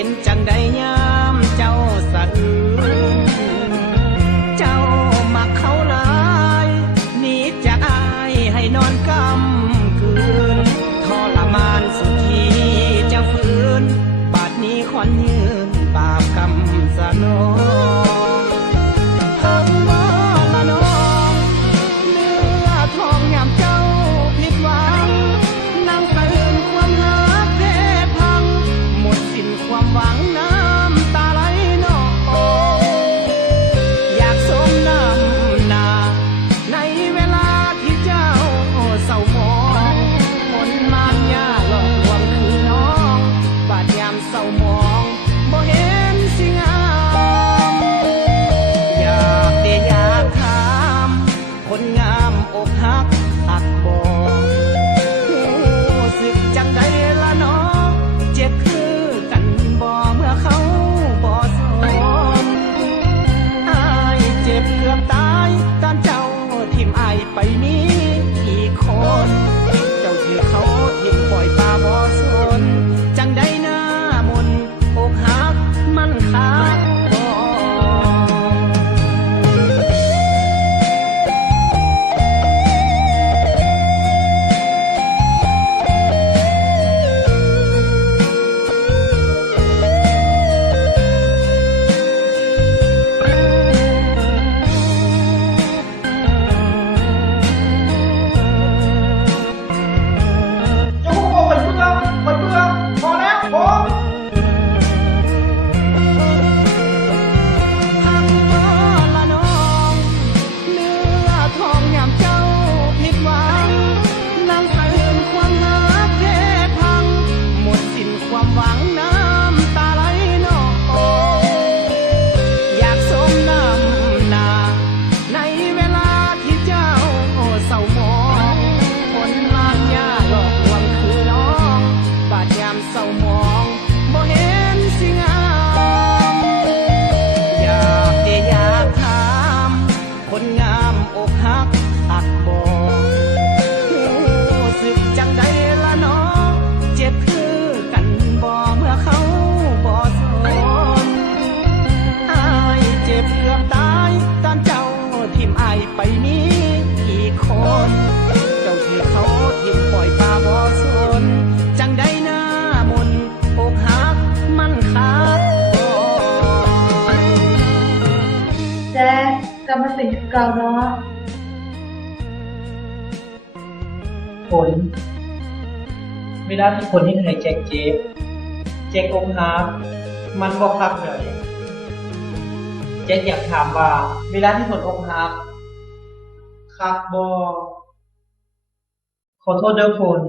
เป็นจังใดยามเจ้าสะอื้นเจ้ามักเขาหลายหนีจากอายให้นอนกำคืนทรมานสุดที่จะฝืนบาดนี้ขวัญยืนบาปกรรมสะนองทั้งบ่ละน้องเนื้อทองยามเจ้าผิดหวังนั่งสะอื้นความรักเพพังหมดสิ้นความหวังน้ำตาไหลนองอยากสมน้ำหน้าในเวลาที่เจ้าเศร้าหมองคนมากยาหลอกลวงคือน้องบาดยามเศร้าหมองบ่เห็นสิ่งงามอยากแต่อยากถามคนงามอกหักหักบ่รู้สึกจังใดละน้องเจ็บคือกันบ่เมื่อเขาบ่สนอายเจ็บเกือบตายตอนเจ้าทิ่มอายไปนี้อีกคนเจ้าถือเขาทิ่มปล่อยปลาบ่สนจังใดหน้ามนต์อกหักมันขาดบ่ จะพูดว่ามันเบื่อพอแล้วพอ ทั้งบ่ละน้องเนื้อทองยามเจ้าผิดหวังนั่งสะอื้นความรักเพพังหมดสิ้นความหวังน้ำตาไหลนองอยากสมน้ำหน้าในเวลาที่เจ้าเศร้าหมองคนมากยาหลอกลวงคือน้องบาดยามเศร้าหมองบ่เห็นสิ่งงาม อยากแต่อยากถามคนงามอกหักหักบ่รู้สึกจังใดละน้องเจ็บคือกันบ่เมื่อเขาบ่สนอายเจ็บเกือบตายตอนเจ้าทิ่มอายไปนี้อีกคนเจ้าถือเขาทิ่มปล่อยปลาบ่สนจังใดหน้ามนต์อกหักมันขาดบ่ แจ๊คกลับมาสิงกับเก่าเนาะ ผลเวลาที่คนที่เหนื่อยแจ็คเจ็บแจ็คอกหักมันบ่คักเลยแจ็คอยากถามว่า เวลาที่ผลอกหักคักบ่ขอโทษเด้อผล